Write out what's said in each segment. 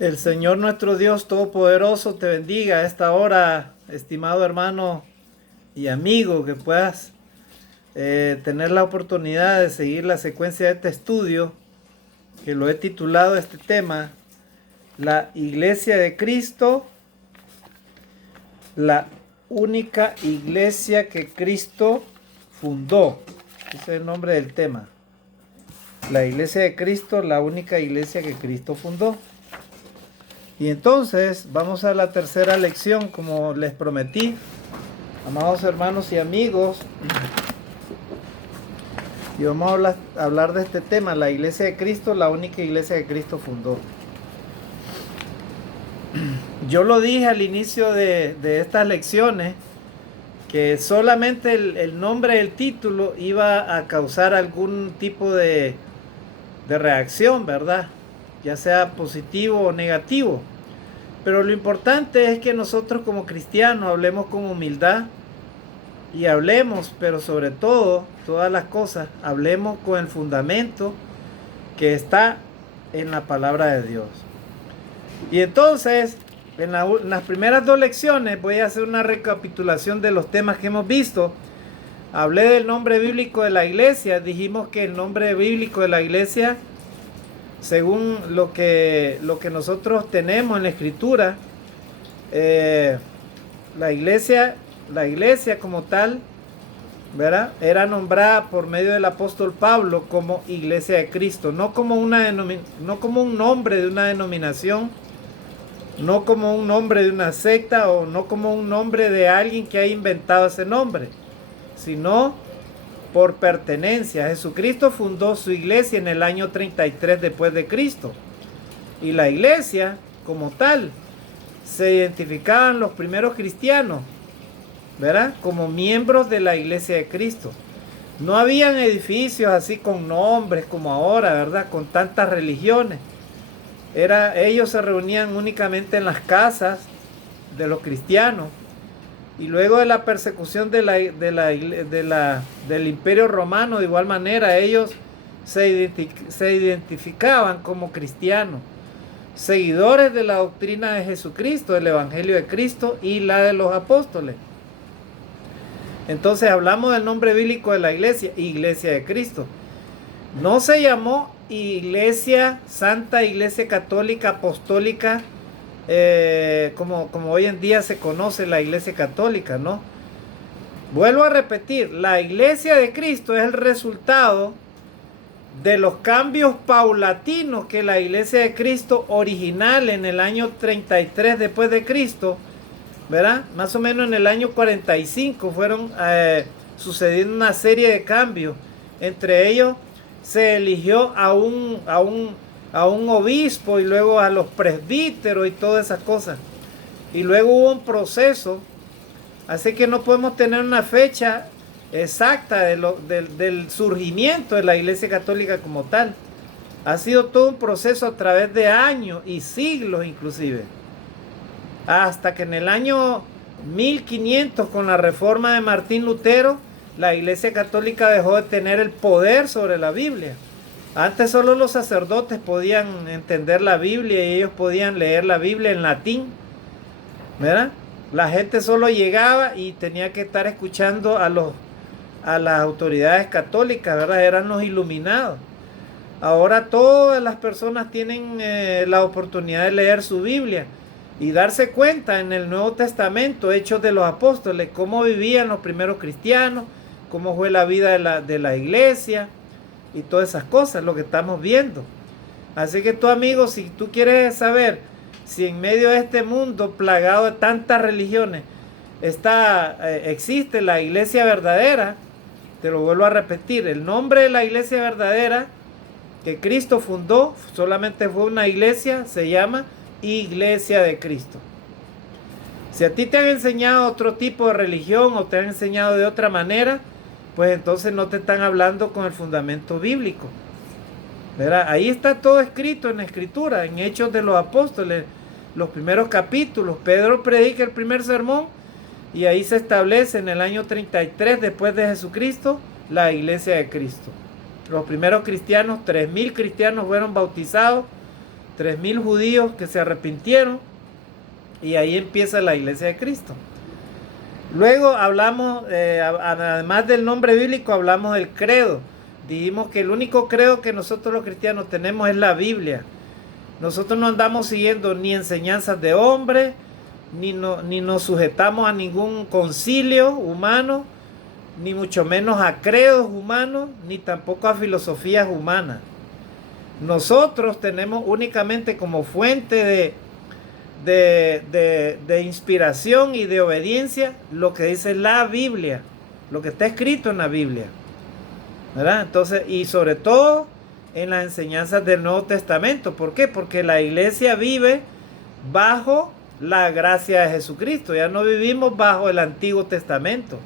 El Señor nuestro Dios Todopoderoso te bendiga a esta hora, estimado hermano y amigo, que puedas tener la oportunidad de seguir la secuencia de este estudio, que lo he titulado este tema, la Iglesia de Cristo, la única iglesia que Cristo fundó. Ese es el nombre del tema. La Iglesia de Cristo, la única iglesia que Cristo fundó. Y entonces vamos a la tercera lección, como les prometí, amados hermanos y amigos. Y vamos a hablar de este tema, la Iglesia de Cristo, la única iglesia que Cristo fundó. Yo lo dije al inicio de estas lecciones, que solamente el nombre del título iba a causar algún tipo de reacción, ¿verdad? Ya sea positivo o negativo. Pero lo importante es que nosotros como cristianos hablemos con humildad y hablemos, pero sobre todo, todas las cosas, hablemos con el fundamento que está en la palabra de Dios. Y entonces, en las primeras dos lecciones voy a hacer una recapitulación de los temas que hemos visto. Hablé del nombre bíblico de la iglesia. Dijimos que el nombre bíblico de la iglesia, según lo que nosotros tenemos en la escritura, la iglesia como tal, ¿verdad?, era nombrada por medio del apóstol Pablo como Iglesia de Cristo, no como un nombre de una denominación, no como un nombre de una secta, o no como un nombre de alguien que ha inventado ese nombre, sino por pertenencia. Jesucristo fundó su iglesia en el año 33 después de Cristo. Y la iglesia, como tal, se identificaban los primeros cristianos, ¿verdad?, como miembros de la iglesia de Cristo. No habían edificios así con nombres como ahora, ¿verdad?, con tantas religiones. Ellos se reunían únicamente en las casas de los cristianos. Y luego de la persecución del Imperio Romano, de igual manera, ellos se identificaban como cristianos, seguidores de la doctrina de Jesucristo, del Evangelio de Cristo y la de los apóstoles. Entonces hablamos del nombre bíblico de la iglesia, Iglesia de Cristo. No se llamó Iglesia, Santa Iglesia Católica Apostólica, como hoy en día se conoce la Iglesia Católica, ¿no? Vuelvo a repetir, la Iglesia de Cristo es el resultado de los cambios paulatinos que la Iglesia de Cristo original en el año 33 después de Cristo, ¿verdad?, más o menos en el año 45 fueron sucediendo una serie de cambios. Entre ellos se eligió a un obispo, y luego a los presbíteros y todas esas cosas. Y luego hubo un proceso, así que no podemos tener una fecha exacta del surgimiento de la Iglesia Católica como tal. Ha sido todo un proceso a través de años y siglos inclusive. Hasta que en el año 1500, con la reforma de Martín Lutero, la Iglesia Católica dejó de tener el poder sobre la Biblia. Antes solo los sacerdotes podían entender la Biblia y ellos podían leer la Biblia en latín, ¿verdad? La gente solo llegaba y tenía que estar escuchando a las autoridades católicas, ¿verdad? Eran los iluminados. Ahora todas las personas tienen la oportunidad de leer su Biblia y darse cuenta en el Nuevo Testamento, Hechos de los Apóstoles, cómo vivían los primeros cristianos, cómo fue la vida de la iglesia y todas esas cosas, lo que estamos viendo. Así que tú, amigo, si tú quieres saber si en medio de este mundo plagado de tantas religiones existe la iglesia verdadera, te lo vuelvo a repetir, el nombre de la iglesia verdadera que Cristo fundó solamente fue una iglesia, se llama Iglesia de Cristo. Si a ti te han enseñado otro tipo de religión o te han enseñado de otra manera, pues entonces no te están hablando con el fundamento bíblico, ¿verdad? Ahí está todo escrito en la escritura, en Hechos de los Apóstoles, los primeros capítulos. Pedro predica el primer sermón y ahí se establece en el año 33 después de Jesucristo la Iglesia de Cristo. Los primeros cristianos, 3000 cristianos fueron bautizados, 3.000 judíos que se arrepintieron, y ahí empieza la iglesia de Cristo. Luego hablamos, además del nombre bíblico, hablamos del credo. Dijimos que el único credo que nosotros los cristianos tenemos es la Biblia. Nosotros no andamos siguiendo ni enseñanzas de hombres, ni nos sujetamos a ningún concilio humano, ni mucho menos a credos humanos, ni tampoco a filosofías humanas. Nosotros tenemos únicamente como fuente de inspiración y de obediencia lo que dice la Biblia, lo que está escrito en la Biblia, ¿verdad? Entonces, y sobre todo en las enseñanzas del Nuevo Testamento. ¿Por qué? Porque la iglesia vive bajo la gracia de Jesucristo. Ya no vivimos bajo el Antiguo Testamento.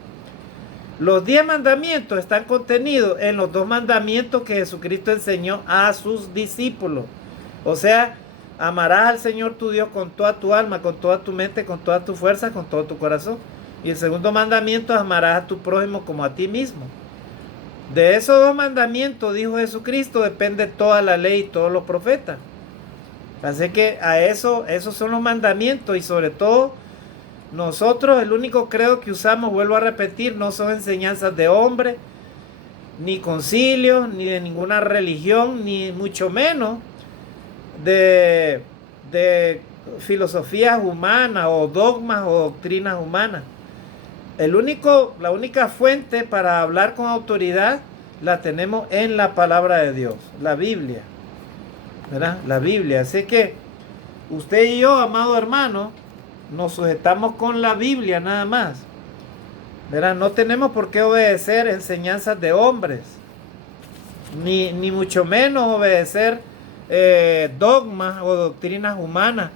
Los 10 mandamientos están contenidos en los 2 mandamientos que Jesucristo enseñó a sus discípulos. O sea, amarás al Señor tu Dios con toda tu alma, con toda tu mente, con toda tu fuerza, con todo tu corazón. Y el segundo mandamiento, amarás a tu prójimo como a ti mismo. De esos 2 mandamientos, dijo Jesucristo, depende toda la ley y todos los profetas. Así que esos son los mandamientos, y sobre todo nosotros el único credo que usamos, vuelvo a repetir, no son enseñanzas de hombre, ni concilios, ni de ninguna religión, ni mucho menos de filosofías humanas o dogmas o doctrinas humanas. La única fuente para hablar con autoridad la tenemos en la palabra de Dios, la Biblia, ¿verdad? La Biblia. Así que usted y yo, amado hermano, nos sujetamos con la Biblia nada más, ¿verdad? No tenemos por qué obedecer enseñanzas de hombres, ni mucho menos obedecer dogmas o doctrinas humanas,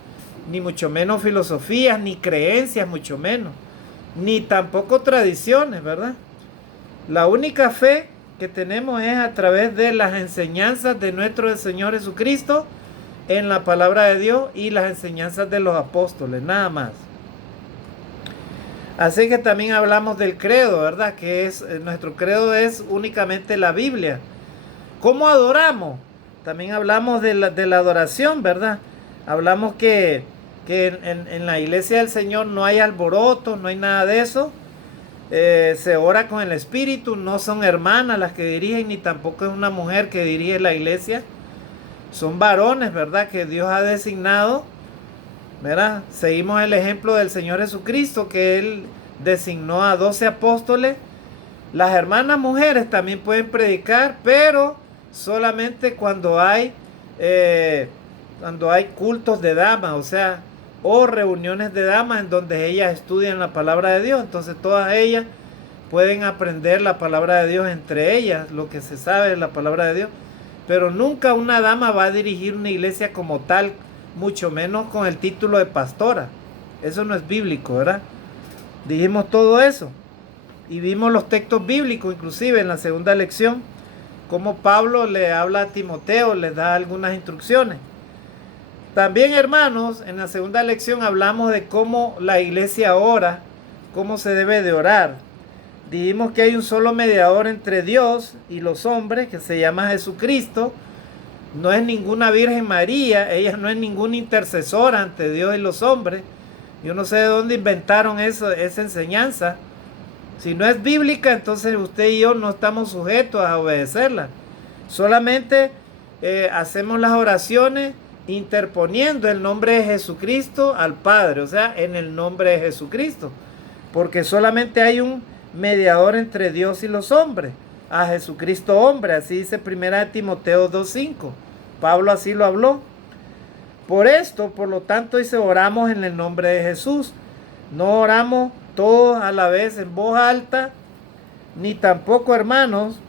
ni mucho menos filosofías, ni creencias, mucho menos, ni tampoco tradiciones, ¿verdad? La única fe que tenemos es a través de las enseñanzas de nuestro Señor Jesucristo en la palabra de Dios y las enseñanzas de los apóstoles, nada más. Así que también hablamos del credo, ¿verdad? Que nuestro credo es únicamente la Biblia. ¿Cómo adoramos? También hablamos de la adoración, ¿verdad? Hablamos que en la iglesia del Señor no hay alboroto, no hay nada de eso. Se ora con el Espíritu, no son hermanas las que dirigen, ni tampoco es una mujer que dirige la iglesia. Son varones, ¿verdad? Que Dios ha designado, ¿verdad? Seguimos el ejemplo del Señor Jesucristo, que Él designó a 12 apóstoles. Las hermanas mujeres también pueden predicar, pero solamente cuando hay cultos de damas, o sea, o reuniones de damas en donde ellas estudian la palabra de Dios. Entonces todas ellas pueden aprender la palabra de Dios entre ellas, lo que se sabe de la palabra de Dios. Pero nunca una dama va a dirigir una iglesia como tal, mucho menos con el título de pastora. Eso no es bíblico, ¿verdad? Dijimos todo eso. Y vimos los textos bíblicos, inclusive en la segunda lección, como Pablo le habla a Timoteo, les da algunas instrucciones. También, hermanos, en la segunda lección hablamos de cómo la iglesia ora, cómo se debe de orar. Dijimos que hay un solo mediador entre Dios y los hombres, que se llama Jesucristo. No es ninguna Virgen María, ella no es ninguna intercesora ante Dios y los hombres. Yo no sé de dónde inventaron esa enseñanza. Si no es bíblica, entonces usted y yo no estamos sujetos a obedecerla. Solamente hacemos las oraciones interponiendo el nombre de Jesucristo al Padre, o sea, en el nombre de Jesucristo. Porque solamente hay un mediador entre Dios y los hombres, a Jesucristo hombre, así dice 1 Timoteo 2:5. Pablo así lo habló. Por esto, por lo tanto, dice, oramos en el nombre de Jesús. No oramos todos a la vez en voz alta, ni tampoco, hermanos,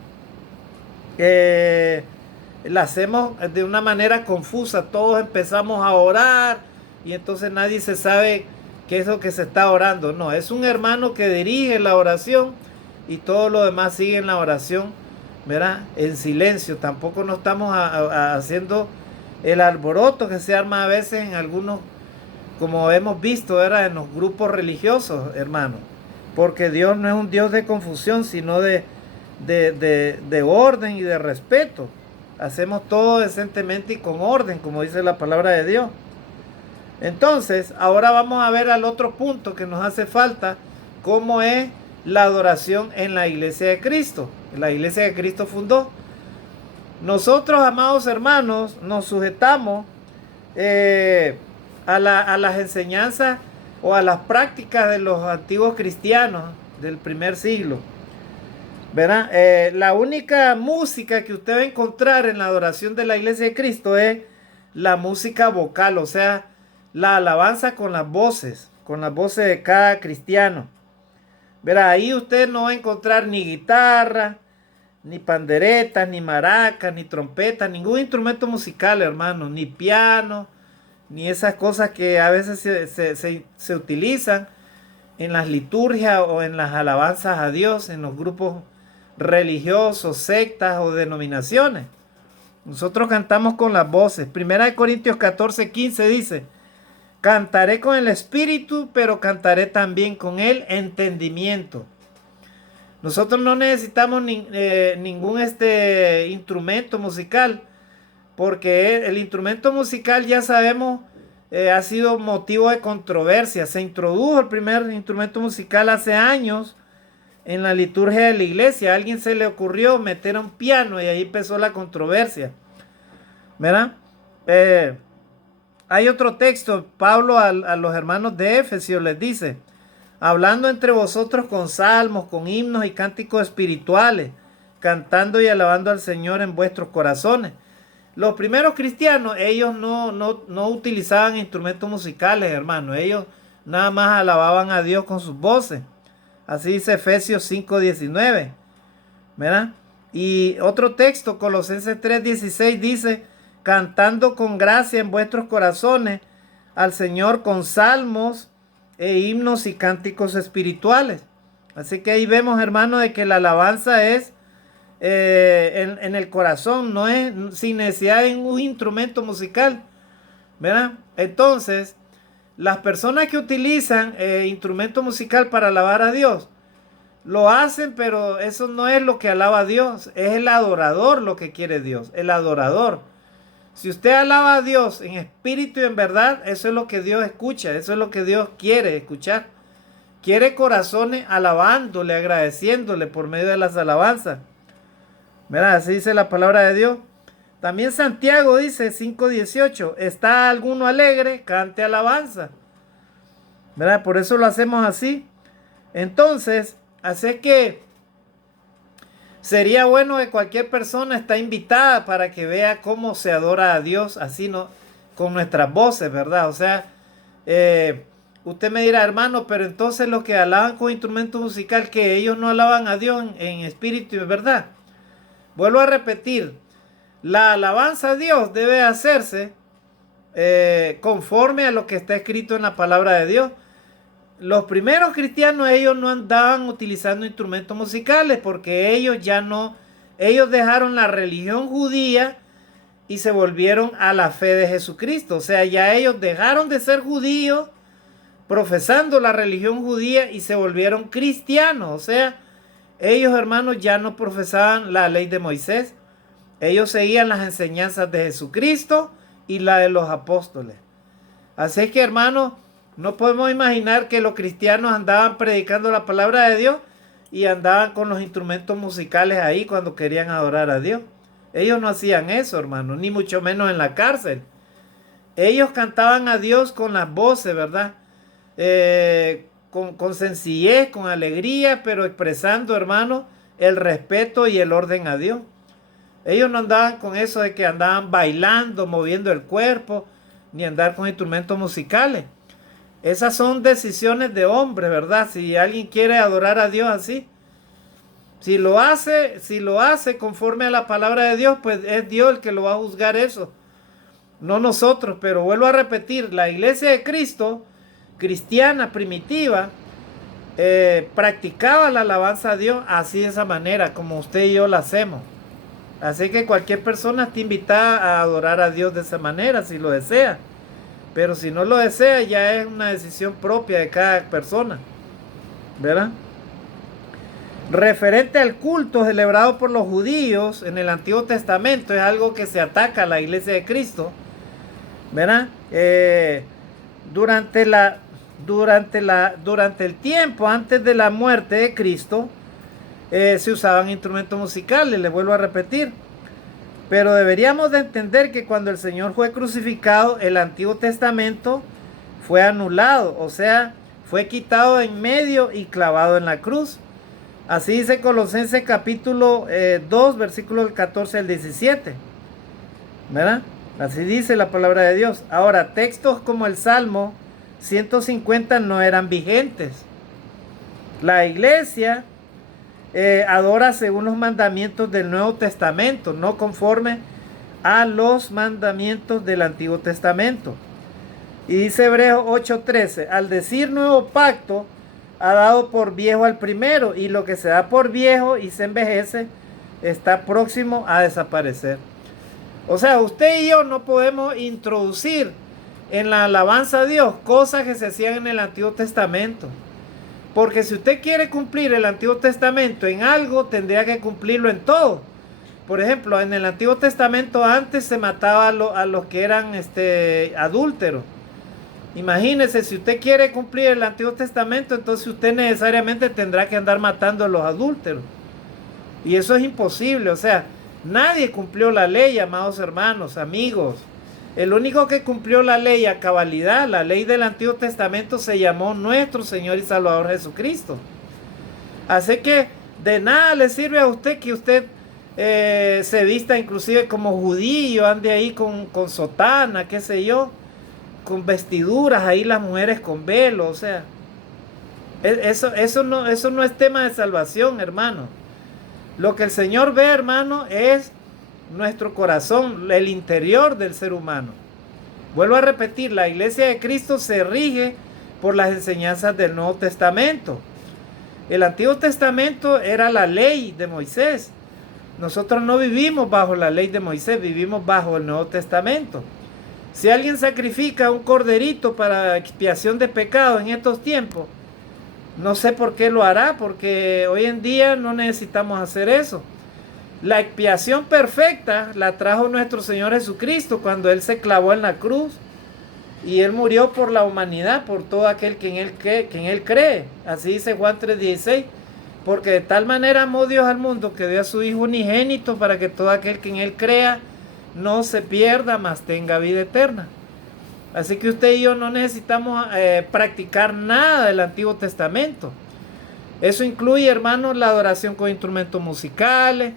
la hacemos de una manera confusa. Todos empezamos a orar y entonces nadie se sabe qué es lo que se está orando. No, es un hermano que dirige la oración y todos los demás siguen la oración, ¿verdad? En silencio. Tampoco no estamos haciendo el alboroto que se arma a veces en algunos, como hemos visto, ¿verdad? En los grupos religiosos, hermano. Porque Dios no es un Dios de confusión, sino de orden y de respeto. hacemos todo decentemente y con orden, como dice la palabra de Dios. Entonces, ahora vamos a ver al otro punto que nos hace falta, cómo es la adoración en la iglesia de Cristo, la iglesia que Cristo fundó. Nosotros, amados hermanos, nos sujetamos a las enseñanzas o a las prácticas de los antiguos cristianos del primer siglo. ¿Verdad? La única música que usted va a encontrar en la adoración de la iglesia de Cristo es la música vocal, o sea, la alabanza con las voces de cada cristiano. Verá, ahí usted no va a encontrar ni guitarra, ni panderetas, ni maracas, ni trompetas, ningún instrumento musical, hermano, ni piano, ni esas cosas que a veces se utilizan en las liturgias o en las alabanzas a Dios, en los grupos religiosos, sectas o denominaciones. Nosotros cantamos con las voces. Primera de Corintios 14:15 dice: cantaré con el espíritu, pero cantaré también con el entendimiento. Nosotros no necesitamos ningún instrumento musical, porque el instrumento musical, ya sabemos, ha sido motivo de controversia. Se introdujo el primer instrumento musical hace años en la liturgia de la iglesia. A alguien se le ocurrió meter un piano y ahí empezó la controversia, ¿verdad? Hay otro texto, Pablo a los hermanos de Efesios les dice: hablando entre vosotros con salmos, con himnos y cánticos espirituales, cantando y alabando al Señor en vuestros corazones. Los primeros cristianos, ellos no utilizaban instrumentos musicales, hermano. Ellos nada más alababan a Dios con sus voces. Así dice Efesios 5:19, ¿verdad? Y otro texto, Colosenses 3:16 dice: cantando con gracia en vuestros corazones al Señor con salmos e himnos y cánticos espirituales. Así que ahí vemos, hermano, de que la alabanza es en el corazón, no es sin necesidad de un instrumento musical, ¿verdad? Entonces, las personas que utilizan instrumento musical para alabar a Dios, lo hacen, pero eso no es lo que alaba a Dios, es el adorador lo que quiere Dios, el adorador. Si usted alaba a Dios en espíritu y en verdad, eso es lo que Dios escucha, eso es lo que Dios quiere escuchar. Quiere corazones alabándole, agradeciéndole por medio de las alabanzas. Mira, así dice la palabra de Dios. También Santiago dice 5:18: ¿está alguno alegre? Cante alabanza. ¿Verdad? Por eso lo hacemos así. Entonces, así que sería bueno que cualquier persona está invitada para que vea cómo se adora a Dios, así no, con nuestras voces, ¿verdad? O sea, usted me dirá, hermano, pero entonces los que alaban con instrumento musical, que ellos no alaban a Dios en espíritu y en verdad. Vuelvo a repetir, la alabanza a Dios debe hacerse conforme a lo que está escrito en la palabra de Dios. Los primeros cristianos, ellos no andaban utilizando instrumentos musicales porque ellos dejaron la religión judía y se volvieron a la fe de Jesucristo. O sea, ya ellos dejaron de ser judíos profesando la religión judía y se volvieron cristianos. O sea, ellos, hermanos, ya no profesaban la ley de Moisés. Ellos seguían las enseñanzas de Jesucristo y la de los apóstoles. Así que, hermanos, no podemos imaginar que los cristianos andaban predicando la palabra de Dios y andaban con los instrumentos musicales ahí cuando querían adorar a Dios. Ellos no hacían eso, hermanos, ni mucho menos en la cárcel. Ellos cantaban a Dios con las voces, ¿verdad? Con sencillez, con alegría, pero expresando, hermanos, el respeto y el orden a Dios. Ellos no andaban con eso de que andaban bailando, moviendo el cuerpo, ni andar con instrumentos musicales. Esas son decisiones de hombre, ¿verdad? Si alguien quiere adorar a Dios así, si lo hace conforme a la palabra de Dios, pues es Dios el que lo va a juzgar eso, no nosotros. Pero vuelvo a repetir, la iglesia de Cristo, cristiana, primitiva, practicaba la alabanza a Dios así, de esa manera, como usted y yo la hacemos. Así que cualquier persona está invitada a adorar a Dios de esa manera, si lo desea. Pero si no lo desea, ya es una decisión propia de cada persona, ¿verdad? Referente al culto celebrado por los judíos en el Antiguo Testamento, es algo que se ataca a la iglesia de Cristo, ¿verdad? Durante el tiempo antes de la muerte de Cristo, se usaban instrumentos musicales, les vuelvo a repetir. Pero deberíamos de entender que cuando el Señor fue crucificado, el Antiguo Testamento fue anulado, o sea, fue quitado en medio y clavado en la cruz. Así dice Colosenses capítulo 2, versículos del 14 al 17. ¿Verdad? Así dice la palabra de Dios. Ahora, textos como el Salmo 150 no eran vigentes. La iglesia adora según los mandamientos del Nuevo Testamento, no conforme a los mandamientos del Antiguo Testamento. Y dice Hebreos 8:13, al decir nuevo pacto, ha dado por viejo al primero, y lo que se da por viejo y se envejece está próximo a desaparecer. O sea, usted y yo no podemos introducir en la alabanza a Dios cosas que se hacían en el Antiguo Testamento. Porque si usted quiere cumplir el Antiguo Testamento en algo, tendría que cumplirlo en todo. Por ejemplo, en el Antiguo Testamento antes se mataba a los que eran adúlteros. Imagínese, si usted quiere cumplir el Antiguo Testamento, entonces usted necesariamente tendrá que andar matando a los adúlteros. Y eso es imposible, o sea, nadie cumplió la ley, amados hermanos, amigos. El único que cumplió la ley a cabalidad, la ley del Antiguo Testamento, se llamó nuestro Señor y Salvador Jesucristo. Así que de nada le sirve a usted que usted se vista inclusive como judío, ande ahí con sotana, qué sé yo, con vestiduras, ahí las mujeres con velo, o sea, eso no es tema de salvación, hermano. Lo que el Señor ve, hermano, es nuestro corazón, el interior del ser humano. Vuelvo a repetir, la iglesia de Cristo se rige por las enseñanzas del Nuevo Testamento. El Antiguo Testamento era la ley de Moisés. Nosotros no vivimos bajo la ley de Moisés, vivimos bajo el Nuevo Testamento. Si alguien sacrifica un corderito para expiación de pecado en estos tiempos, no sé por qué lo hará, porque hoy en día no necesitamos hacer eso. La expiación perfecta la trajo nuestro Señor Jesucristo cuando Él se clavó en la cruz y Él murió por la humanidad, por todo aquel que en Él cree. Así dice Juan 3:16, porque de tal manera amó Dios al mundo que dio a su Hijo unigénito para que todo aquel que en Él crea no se pierda, mas tenga vida eterna. Así que usted y yo no necesitamos practicar nada del Antiguo Testamento. Eso incluye, hermanos, la adoración con instrumentos musicales.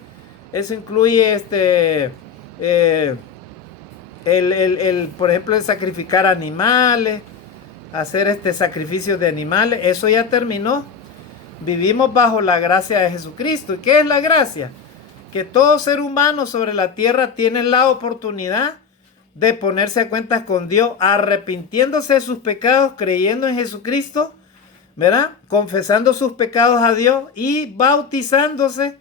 Eso incluye por ejemplo, el sacrificar animales, hacer sacrificios de animales. Eso ya terminó. Vivimos bajo la gracia de Jesucristo. ¿Y qué es la gracia? Que todo ser humano sobre la tierra tiene la oportunidad de ponerse a cuentas con Dios, arrepintiéndose de sus pecados, creyendo en Jesucristo, ¿verdad? Confesando sus pecados a Dios y bautizándose,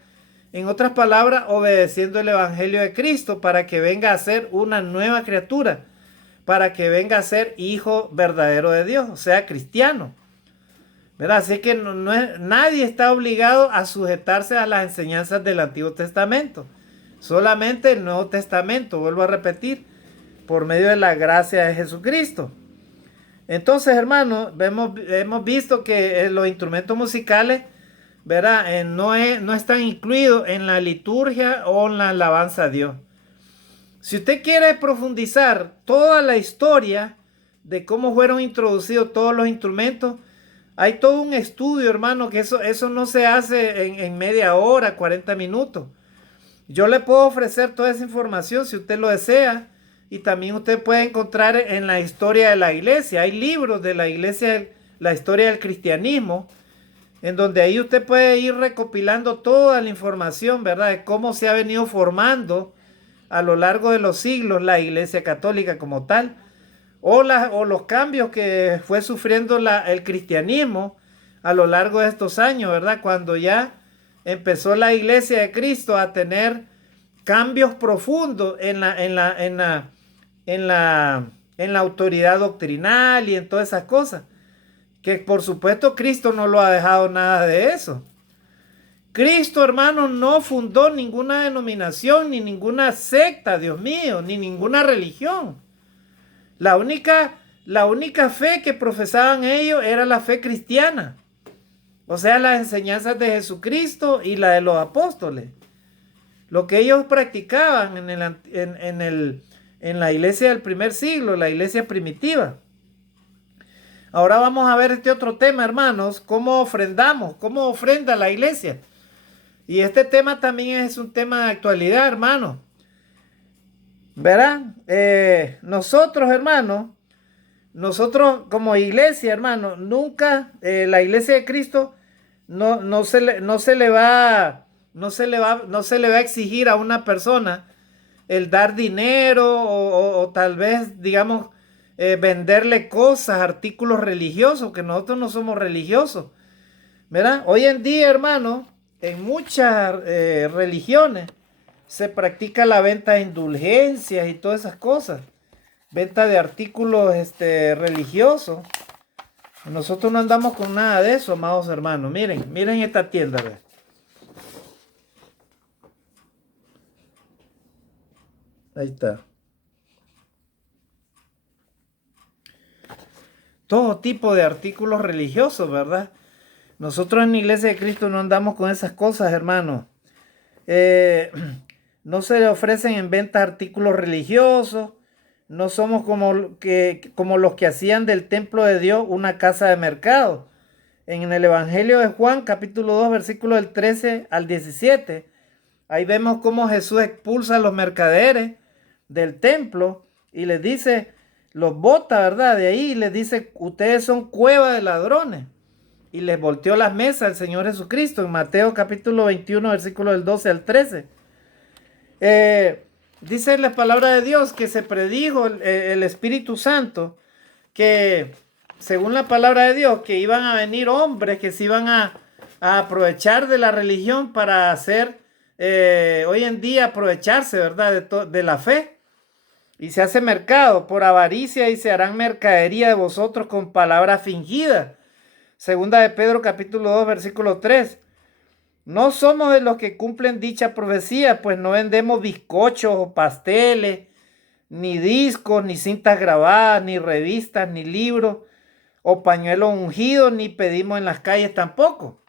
en otras palabras, obedeciendo el Evangelio de Cristo para que venga a ser una nueva criatura, para que venga a ser hijo verdadero de Dios, o sea, cristiano, ¿verdad? Así que nadie está obligado a sujetarse a las enseñanzas del Antiguo Testamento, solamente el Nuevo Testamento, vuelvo a repetir, por medio de la gracia de Jesucristo. Entonces, hermanos, hemos visto que los instrumentos musicales, ¿verdad? No están incluidos en la liturgia o en la alabanza a Dios. Si usted quiere profundizar toda la historia de cómo fueron introducidos todos los instrumentos, hay todo un estudio, hermano, que eso no se hace en media hora, 40 minutos. Yo le puedo ofrecer toda esa información si usted lo desea. Y también usted puede encontrar en la historia de la iglesia. Hay libros de la iglesia, la historia del cristianismo, en donde ahí usted puede ir recopilando toda la información, ¿verdad? De cómo se ha venido formando a lo largo de los siglos la iglesia católica como tal. O los cambios que fue sufriendo el cristianismo a lo largo de estos años, ¿verdad? Cuando ya empezó la iglesia de Cristo a tener cambios profundos en la autoridad doctrinal y en todas esas cosas, que por supuesto Cristo no lo ha dejado nada de eso. Cristo, hermano, no fundó ninguna denominación, ni ninguna secta, Dios mío, ni ninguna religión. La única fe que profesaban ellos era la fe cristiana. O sea, las enseñanzas de Jesucristo y la de los apóstoles. Lo que ellos practicaban en la iglesia del primer siglo, la iglesia primitiva. Ahora vamos a ver este otro tema, hermanos. ¿Cómo ofrendamos? ¿Cómo ofrenda la iglesia? Y este tema también es un tema de actualidad, hermanos. ¿Verdad? Nosotros, hermanos, nosotros como iglesia, hermanos, nunca la iglesia de Cristo no se le va a exigir a una persona el dar dinero o tal vez, digamos, venderle cosas, artículos religiosos, que nosotros no somos religiosos, ¿verdad? Hoy en día, hermano, en muchas religiones se practica la venta de indulgencias y todas esas cosas, venta de artículos religiosos. Nosotros no andamos con nada de eso, amados hermanos. Miren esta tienda, ¿ves? Ahí está. Todo tipo de artículos religiosos, ¿verdad? Nosotros en la Iglesia de Cristo no andamos con esas cosas, hermano. No se le ofrecen en venta artículos religiosos. No somos como los que hacían del templo de Dios una casa de mercado. En el Evangelio de Juan, capítulo 2, versículo del 13 al 17, ahí vemos cómo Jesús expulsa a los mercaderes del templo y les dice, los bota, ¿verdad? De ahí y les dice, ustedes son cueva de ladrones. Y les volteó las mesas al Señor Jesucristo en Mateo capítulo 21, versículo del 12 al 13. Dice la palabra de Dios que se predijo el Espíritu Santo, que según la palabra de Dios, que iban a venir hombres que se iban a aprovechar de la religión para hacer, hoy en día aprovecharse, ¿verdad? De la fe. Y se hace mercado por avaricia y se harán mercadería de vosotros con palabras fingidas. Segunda de Pedro capítulo 2 versículo 3. No somos de los que cumplen dicha profecía, pues no vendemos bizcochos o pasteles, ni discos, ni cintas grabadas, ni revistas, ni libros, o pañuelos ungidos, ni pedimos en las calles tampoco.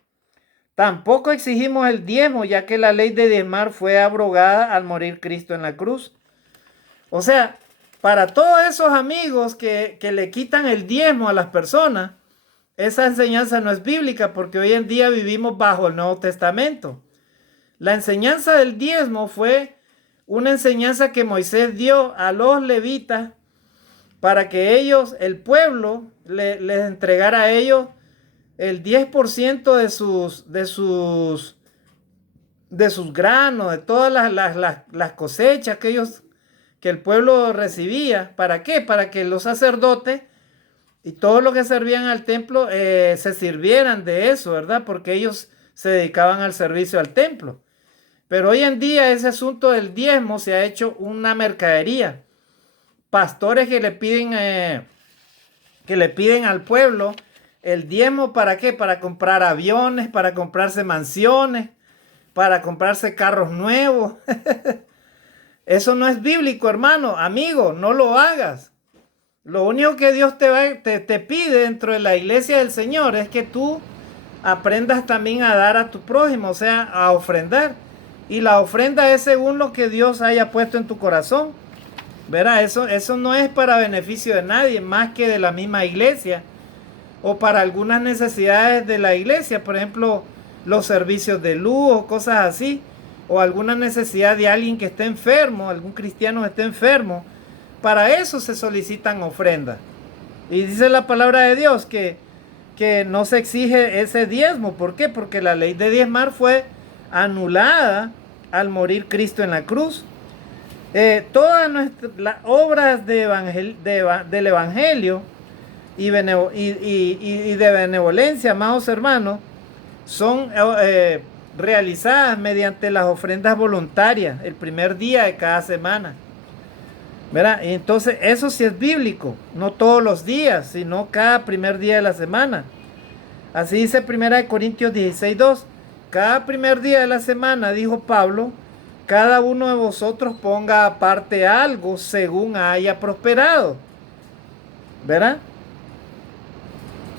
Tampoco exigimos el diezmo, ya que la ley de diezmar fue abrogada al morir Cristo en la cruz. O sea, para todos esos amigos que le quitan el diezmo a las personas, esa enseñanza no es bíblica, porque hoy en día vivimos bajo el Nuevo Testamento. La enseñanza del diezmo fue una enseñanza que Moisés dio a los levitas para que ellos, el pueblo, les entregara a ellos el 10% de sus granos, de todas las cosechas que el pueblo recibía. ¿Para qué? Para que los sacerdotes y todos los que servían al templo se sirvieran de eso, ¿verdad? Porque ellos se dedicaban al servicio al templo. Pero hoy en día ese asunto del diezmo se ha hecho una mercadería. Pastores que le piden al pueblo el diezmo, ¿para qué? Para comprar aviones, para comprarse mansiones, para comprarse carros nuevos. Eso no es bíblico, hermano. Amigo, no lo hagas. Lo único que Dios te pide dentro de la iglesia del Señor es que tú aprendas también a dar a tu prójimo, o sea, a ofrendar. Y la ofrenda es según lo que Dios haya puesto en tu corazón. ¿Verdad? Eso no es para beneficio de nadie, más que de la misma iglesia. O para algunas necesidades de la iglesia, por ejemplo, los servicios de luz o cosas así. O alguna necesidad de alguien que esté enfermo, algún cristiano que esté enfermo. Para eso se solicitan ofrendas. Y dice la palabra de Dios que no se exige ese diezmo. ¿Por qué? Porque la ley de diezmar fue anulada al morir Cristo en la cruz. Todas las obras del Evangelio y de benevolencia, amados hermanos, son realizadas mediante las ofrendas voluntarias el primer día de cada semana. ¿Verdad? Entonces eso sí es bíblico, no todos los días, sino cada primer día de la semana. Así dice 1 Corintios 16:2. cada primer día de la semana, dijo Pablo, cada uno de vosotros ponga aparte algo según haya prosperado. ¿Verdad?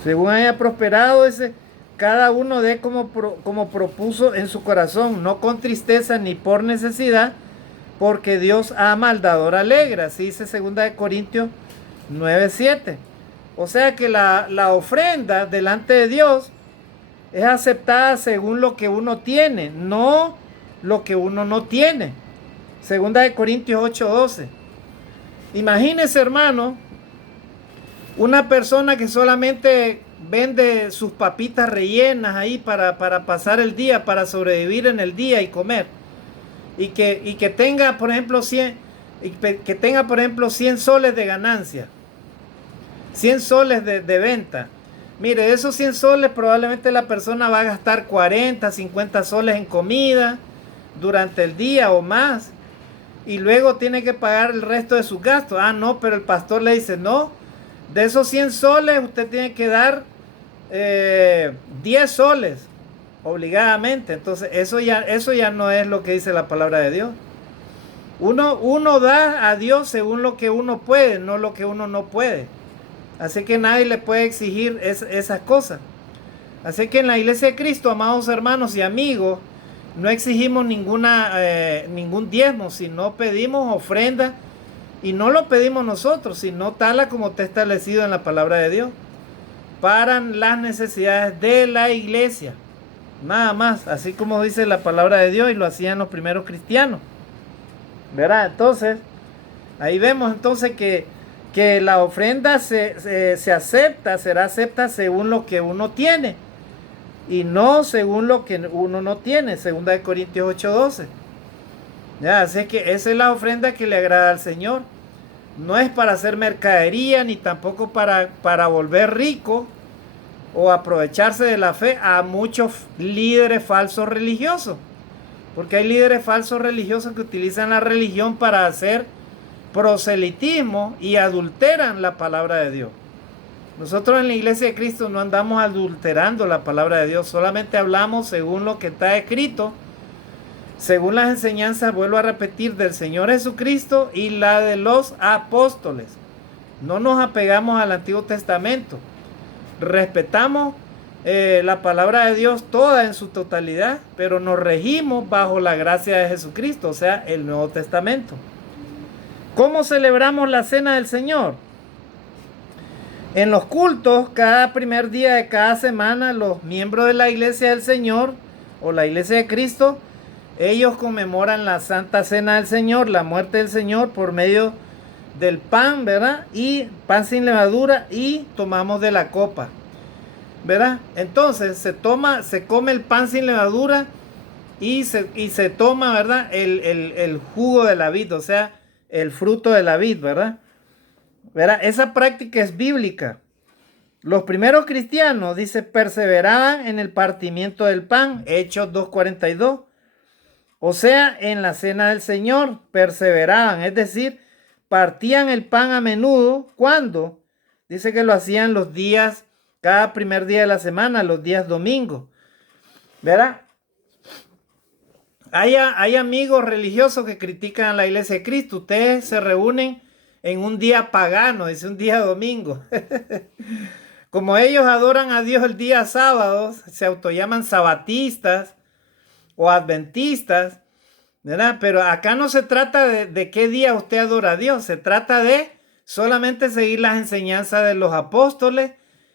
Según haya prosperado, cada uno dé como propuso en su corazón, no con tristeza ni por necesidad, porque Dios ama al dador alegre. Así dice 2 Corintios 9:7. O sea que la ofrenda delante de Dios es aceptada según lo que uno tiene, no lo que uno no tiene. 2 Corintios 8:12. Imagínese, hermano, una persona que solamente vende sus papitas rellenas ahí para pasar el día, para sobrevivir en el día y comer. Y que tenga, por ejemplo, 100 soles de ganancia. 100 soles de venta. Mire, de esos 100 soles probablemente la persona va a gastar 40, 50 soles en comida durante el día o más. Y luego tiene que pagar el resto de sus gastos. Ah, no, pero el pastor le dice, no, de esos 100 soles usted tiene que dar 10 soles obligadamente. Entonces eso ya no es lo que dice la palabra de Dios. Uno da a Dios según lo que uno puede, no lo que uno no puede. Así que nadie le puede exigir esas cosas. Así que en la Iglesia de Cristo, amados hermanos y amigos, no exigimos ningún diezmo, sino pedimos ofrenda. Y no lo pedimos nosotros, sino tal como está establecido en la palabra de Dios, para las necesidades de la iglesia. Nada más, así como dice la palabra de Dios y lo hacían los primeros cristianos. ¿Verdad? Entonces, ahí vemos entonces que la ofrenda será acepta según lo que uno tiene y no según lo que uno no tiene, 2 Corintios 8:12. Ya, así que esa es la ofrenda que le agrada al Señor. No es para hacer mercadería ni tampoco para volver rico o aprovecharse de la fe a muchos líderes falsos religiosos. Porque hay líderes falsos religiosos que utilizan la religión para hacer proselitismo y adulteran la palabra de Dios. Nosotros en la Iglesia de Cristo no andamos adulterando la palabra de Dios, solamente hablamos según lo que está escrito, según las enseñanzas, vuelvo a repetir, del Señor Jesucristo y la de los apóstoles. No nos apegamos al Antiguo Testamento. Respetamos la palabra de Dios toda en su totalidad, pero nos regimos bajo la gracia de Jesucristo, o sea, el Nuevo Testamento. ¿Cómo celebramos la Cena del Señor? En los cultos, cada primer día de cada semana, los miembros de la Iglesia del Señor o la Iglesia de Cristo, ellos conmemoran la Santa Cena del Señor, la muerte del Señor, por medio del pan, ¿verdad? Y pan sin levadura, y tomamos de la copa, ¿verdad? Entonces se come el pan sin levadura y se toma, ¿verdad? El jugo de la vid, o sea, el fruto de la vid, ¿verdad? ¿Verdad? Esa práctica es bíblica. Los primeros cristianos, dice, perseveraban en el partimiento del pan, Hechos 2:42. O sea, en la cena del Señor perseveraban, es decir, partían el pan a menudo. ¿Cuándo? Dice que lo hacían los días, cada primer día de la semana, los días domingos. ¿Verdad? Hay amigos religiosos que critican a la Iglesia de Cristo. Ustedes se reúnen en un día pagano, dice un día domingo. Como ellos adoran a Dios el día sábado, se autollaman sabatistas o adventistas, ¿verdad? Pero acá no se trata de qué día usted adora a Dios, se trata de solamente seguir las enseñanzas de los apóstoles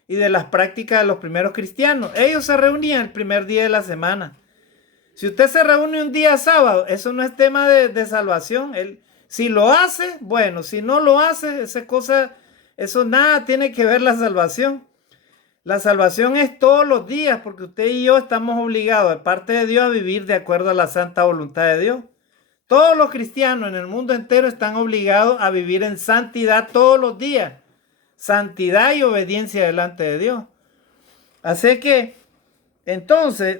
y de las prácticas de los primeros cristianos. Ellos se reunían el primer día de la semana. Si usted se reúne un día sábado, eso no es tema de salvación. Si lo hace, bueno, si no lo hace, eso nada tiene que ver la salvación. La salvación es todos los días, porque usted y yo estamos obligados de parte de Dios a vivir de acuerdo a la santa voluntad de Dios. Todos los cristianos en el mundo entero están obligados a vivir en santidad todos los días. Santidad y obediencia delante de Dios. Así que, entonces,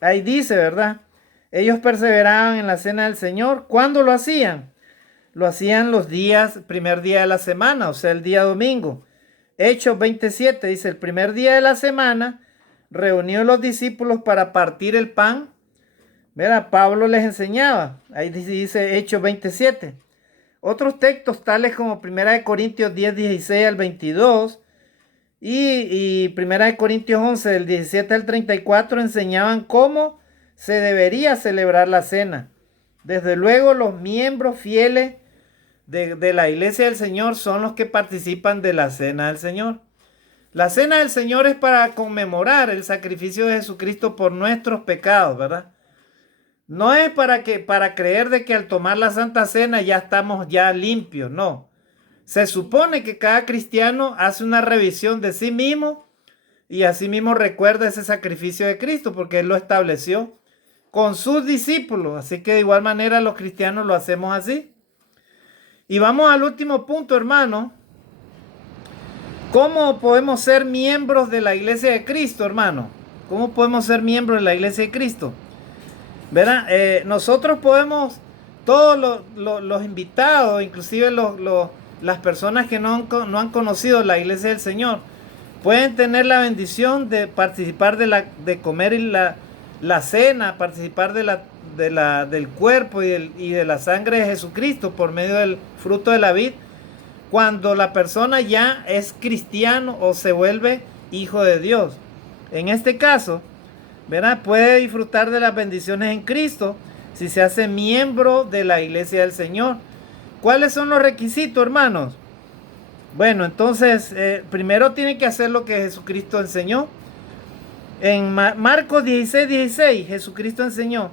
ahí dice, ¿verdad? Ellos perseveraban en la cena del Señor. ¿Cuándo lo hacían? Lo hacían los primer día de la semana, o sea, el día domingo. Hechos 27 dice, el primer día de la semana reunió los discípulos para partir el pan, mira, Pablo les enseñaba. Ahí dice Hechos 27. Otros textos tales como 1 Corintios 10, 16 al 22 y 1 Corintios 11, del 17 al 34 enseñaban cómo se debería celebrar la cena. Desde luego los miembros fieles de la iglesia del Señor son los que participan de la cena del Señor. La cena del Señor es para conmemorar el sacrificio de Jesucristo por nuestros pecados, ¿verdad? No es para creer de que al tomar la Santa Cena ya estamos ya limpios, no. Se supone que cada cristiano hace una revisión de sí mismo y así mismo recuerda ese sacrificio de Cristo porque Él lo estableció con sus discípulos. Así que de igual manera los cristianos lo hacemos así. Y vamos al último punto, hermano. ¿Cómo podemos ser miembros de la iglesia de Cristo, hermano? ¿Cómo podemos ser miembros de la iglesia de Cristo? ¿Verdad? Nosotros podemos, todos los invitados, inclusive las personas que no han conocido la iglesia del Señor, pueden tener la bendición de participar de comer la cena, participar del cuerpo y de la sangre de Jesucristo por medio del fruto de la vid, cuando la persona ya es cristiano o se vuelve hijo de Dios. En este caso, ¿verdad? Puede disfrutar de las bendiciones en Cristo si se hace miembro de la iglesia del Señor. ¿Cuáles son los requisitos, hermanos? Bueno, entonces, primero tiene que hacer lo que Jesucristo enseñó. En Marcos 16, 16, Jesucristo enseñó.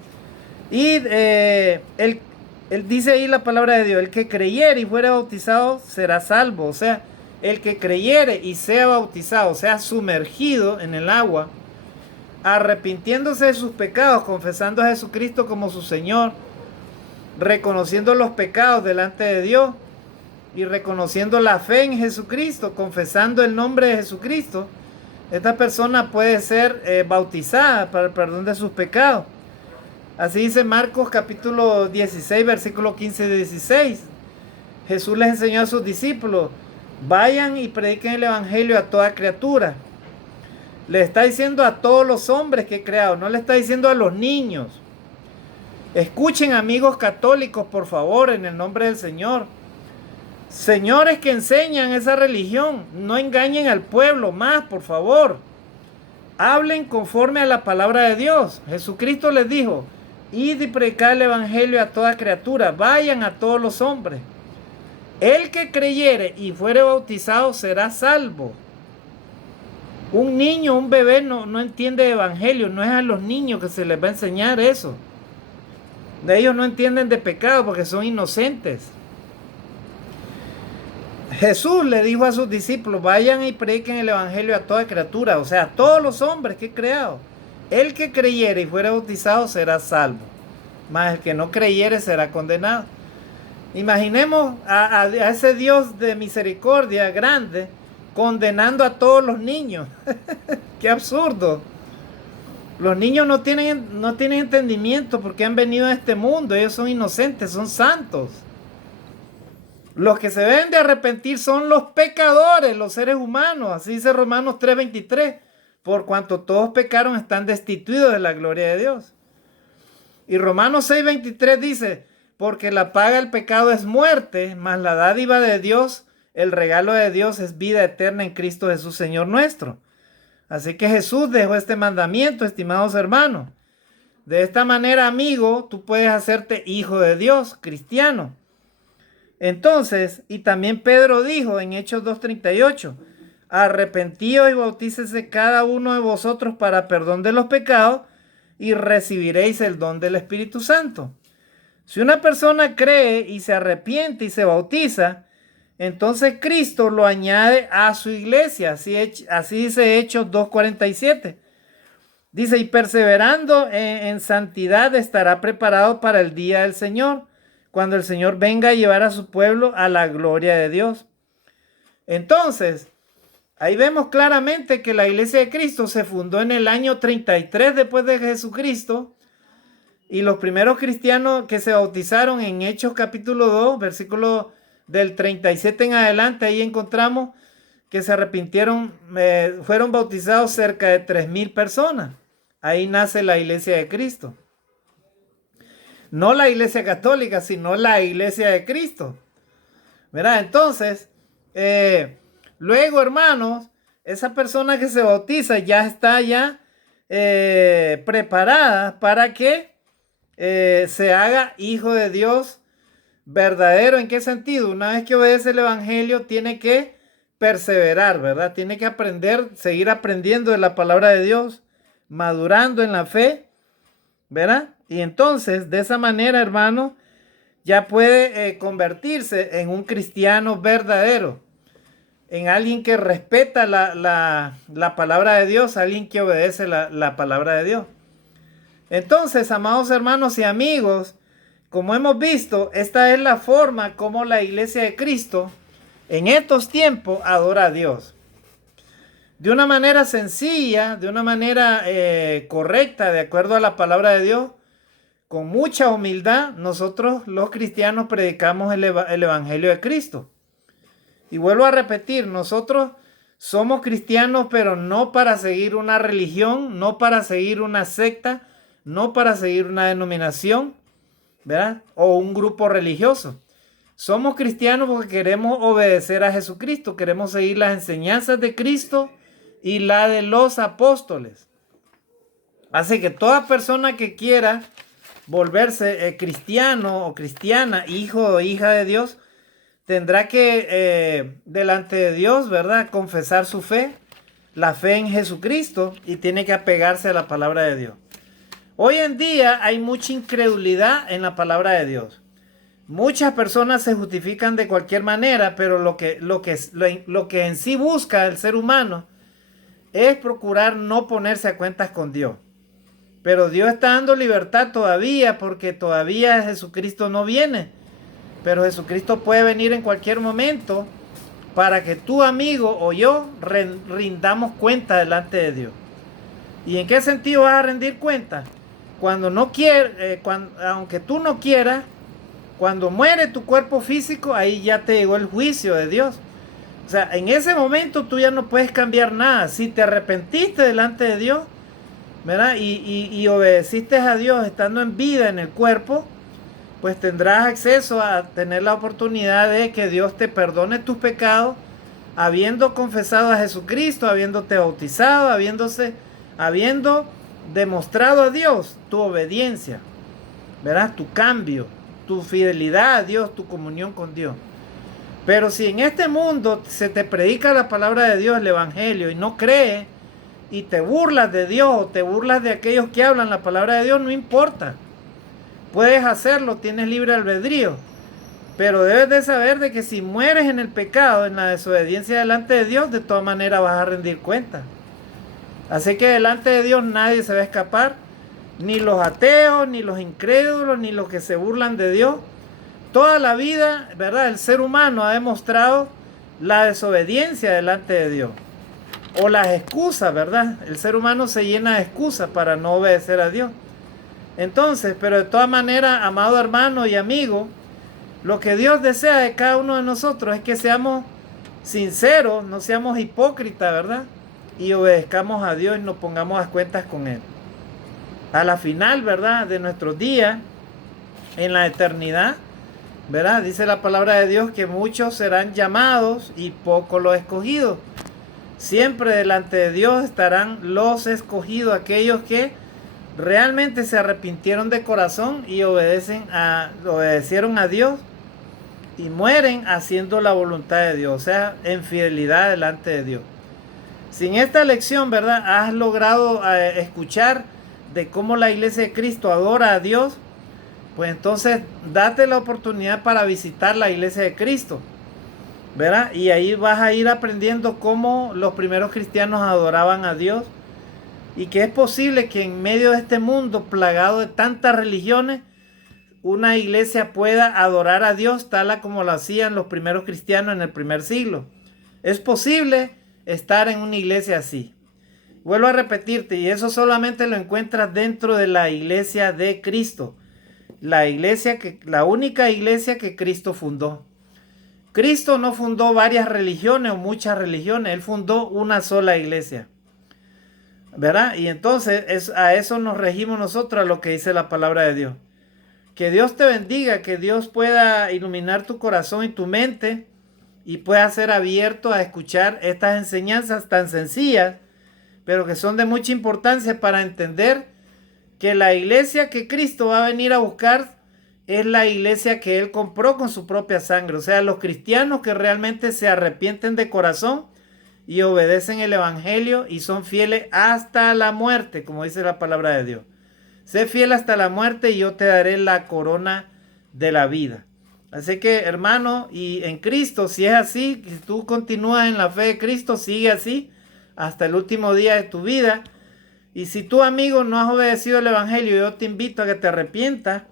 Y él dice ahí la palabra de Dios: el que creyere y fuera bautizado será salvo. O sea, el que creyere y sea bautizado, sea sumergido en el agua, arrepintiéndose de sus pecados, confesando a Jesucristo como su Señor, reconociendo los pecados delante de Dios y reconociendo la fe en Jesucristo, confesando el nombre de Jesucristo, esta persona puede ser bautizada para el perdón de sus pecados. Así dice Marcos capítulo 16, versículo 15 y 16. Jesús les enseñó a sus discípulos: vayan y prediquen el evangelio a toda criatura. Le está diciendo a todos los hombres que he creado, no le está diciendo a los niños. Escuchen, amigos católicos, por favor, en el nombre del Señor. Señores que enseñan esa religión, no engañen al pueblo más, por favor. Hablen conforme a la palabra de Dios. Jesucristo les dijo: id y predicad el evangelio a toda criatura, vayan a todos los hombres. El que creyere y fuere bautizado será salvo. Un niño, un bebé no entiende evangelio, no es a los niños que se les va a enseñar eso. De ellos no entienden de pecado porque son inocentes. Jesús le dijo a sus discípulos: vayan y prediquen el evangelio a toda criatura, o sea, a todos los hombres que he creado. El que creyere y fuera bautizado será salvo, mas el que no creyere será condenado. Imaginemos a ese Dios de misericordia grande condenando a todos los niños. ¡Qué absurdo! Los niños no tienen entendimiento porque han venido a este mundo. Ellos son inocentes, son santos. Los que se deben de arrepentir son los pecadores, los seres humanos. Así dice Romanos 3:23. Por cuanto todos pecaron, están destituidos de la gloria de Dios. Y Romanos 6:23 dice: porque la paga del pecado es muerte, mas la dádiva de Dios, el regalo de Dios, es vida eterna en Cristo Jesús, Señor nuestro. Así que Jesús dejó este mandamiento, estimados hermanos. De esta manera, amigo, tú puedes hacerte hijo de Dios, cristiano. Entonces, y también Pedro dijo en Hechos 2:38: arrepentíos y bautícese cada uno de vosotros para perdón de los pecados y recibiréis el don del Espíritu Santo. Si una persona cree y se arrepiente y se bautiza, entonces Cristo lo añade a su iglesia. Así dice Hechos 2:47. Dice: y perseverando en santidad estará preparado para el día del Señor, cuando el Señor venga a llevar a su pueblo a la gloria de Dios. Entonces, ahí vemos claramente que la iglesia de Cristo se fundó en el año 33 después de Jesucristo. Y los primeros cristianos que se bautizaron en Hechos capítulo 2, versículo del 37 en adelante, ahí encontramos que se arrepintieron, fueron bautizados cerca de 3,000 personas. Ahí nace la Iglesia de Cristo. No la Iglesia Católica, sino la Iglesia de Cristo. ¿Verdad? Entonces, luego, hermanos, esa persona que se bautiza ya está preparada para que se haga hijo de Dios verdadero. ¿En qué sentido? Una vez que obedece el Evangelio, tiene que perseverar, ¿verdad? Tiene que aprender, seguir aprendiendo de la palabra de Dios, madurando en la fe, ¿verdad? Y entonces, de esa manera, hermano, ya puede convertirse en un cristiano verdadero, en alguien que respeta la palabra de Dios, alguien que obedece la palabra de Dios. Entonces, amados hermanos y amigos, como hemos visto, esta es la forma como la Iglesia de Cristo en estos tiempos adora a Dios. De una manera sencilla, de una manera correcta, de acuerdo a la palabra de Dios, con mucha humildad, nosotros los cristianos predicamos el Evangelio de Cristo. Y vuelvo a repetir, nosotros somos cristianos, pero no para seguir una religión, no para seguir una secta, no para seguir una denominación, ¿verdad? O un grupo religioso. Somos cristianos porque queremos obedecer a Jesucristo, queremos seguir las enseñanzas de Cristo y la de los apóstoles. Así que toda persona que quiera volverse cristiano o cristiana, hijo o hija de Dios, tendrá que delante de Dios, ¿verdad?, confesar su fe, la fe en Jesucristo, y tiene que apegarse a la palabra de Dios. Hoy en día hay mucha incredulidad en la palabra de Dios. Muchas personas se justifican de cualquier manera, pero lo que en sí busca el ser humano es procurar no ponerse a cuentas con Dios. Pero Dios está dando libertad todavía, porque todavía Jesucristo no viene. Pero Jesucristo puede venir en cualquier momento para que tu amigo o yo rindamos cuenta delante de Dios. ¿Y en qué sentido vas a rendir cuenta? Cuando no quieres, aunque tú no quieras, cuando muere tu cuerpo físico, ahí ya te llegó el juicio de Dios. O sea, en ese momento tú ya no puedes cambiar nada. Si te arrepentiste delante de Dios, ¿verdad?, y obedeciste a Dios estando en vida en el cuerpo, pues tendrás acceso a tener la oportunidad de que Dios te perdone tus pecados, habiendo confesado a Jesucristo, habiéndote bautizado, habiendo demostrado a Dios tu obediencia, ¿verdad?, tu cambio, tu fidelidad a Dios, tu comunión con Dios. Pero si en este mundo se te predica la palabra de Dios, el Evangelio, y no crees, y te burlas de Dios, o te burlas de aquellos que hablan la palabra de Dios, no importa. Puedes hacerlo, tienes libre albedrío. Pero debes de saber de que si mueres en el pecado, en la desobediencia delante de Dios, de todas maneras vas a rendir cuenta. Así que delante de Dios nadie se va a escapar. Ni los ateos, ni los incrédulos, ni los que se burlan de Dios. Toda la vida, ¿verdad?, el ser humano ha demostrado la desobediencia delante de Dios. O las excusas, ¿verdad? El ser humano se llena de excusas para no obedecer a Dios. Entonces, pero de todas maneras, amado hermano y amigo, lo que Dios desea de cada uno de nosotros es que seamos sinceros, no seamos hipócritas, ¿verdad? Y obedezcamos a Dios y nos pongamos a cuentas con Él. A la final, ¿verdad?, de nuestros días, en la eternidad, ¿verdad?, dice la palabra de Dios que muchos serán llamados y pocos los escogidos. Siempre delante de Dios estarán los escogidos, aquellos que realmente se arrepintieron de corazón y obedecieron a Dios y mueren haciendo la voluntad de Dios, o sea, en fidelidad delante de Dios. Si en esta lección, ¿verdad?, has logrado escuchar de cómo la Iglesia de Cristo adora a Dios, pues entonces date la oportunidad para visitar la Iglesia de Cristo, ¿verdad? Y ahí vas a ir aprendiendo cómo los primeros cristianos adoraban a Dios, y que es posible que en medio de este mundo plagado de tantas religiones, una iglesia pueda adorar a Dios tal como lo hacían los primeros cristianos en el primer siglo. Es posible estar en una iglesia así. Vuelvo a repetirte, y eso solamente lo encuentras dentro de la Iglesia de Cristo. La única iglesia que Cristo fundó. Cristo no fundó varias religiones o muchas religiones, Él fundó una sola iglesia. ¿Verdad? Y entonces a eso nos regimos nosotros, a lo que dice la palabra de Dios. Que Dios te bendiga, que Dios pueda iluminar tu corazón y tu mente y pueda ser abierto a escuchar estas enseñanzas tan sencillas, pero que son de mucha importancia para entender que la iglesia que Cristo va a venir a buscar es la iglesia que Él compró con su propia sangre. O sea, los cristianos que realmente se arrepienten de corazón y obedecen el evangelio y son fieles hasta la muerte, como dice la palabra de Dios. Sé fiel hasta la muerte y yo te daré la corona de la vida. Así que, hermano, y en Cristo, si es así, si tú continúas en la fe de Cristo, sigue así hasta el último día de tu vida. Y si tú, amigo, no has obedecido el evangelio, yo te invito a que te arrepientas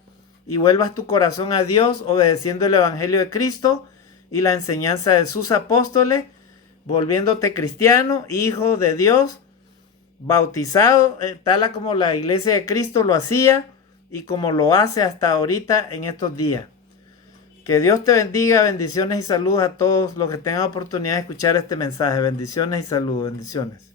y vuelvas tu corazón a Dios obedeciendo el evangelio de Cristo y la enseñanza de sus apóstoles, volviéndote cristiano, hijo de Dios, bautizado, tal como la iglesia de Cristo lo hacía y como lo hace hasta ahorita en estos días. Que Dios te bendiga, bendiciones y saludos a todos los que tengan oportunidad de escuchar este mensaje. Bendiciones y saludos, bendiciones.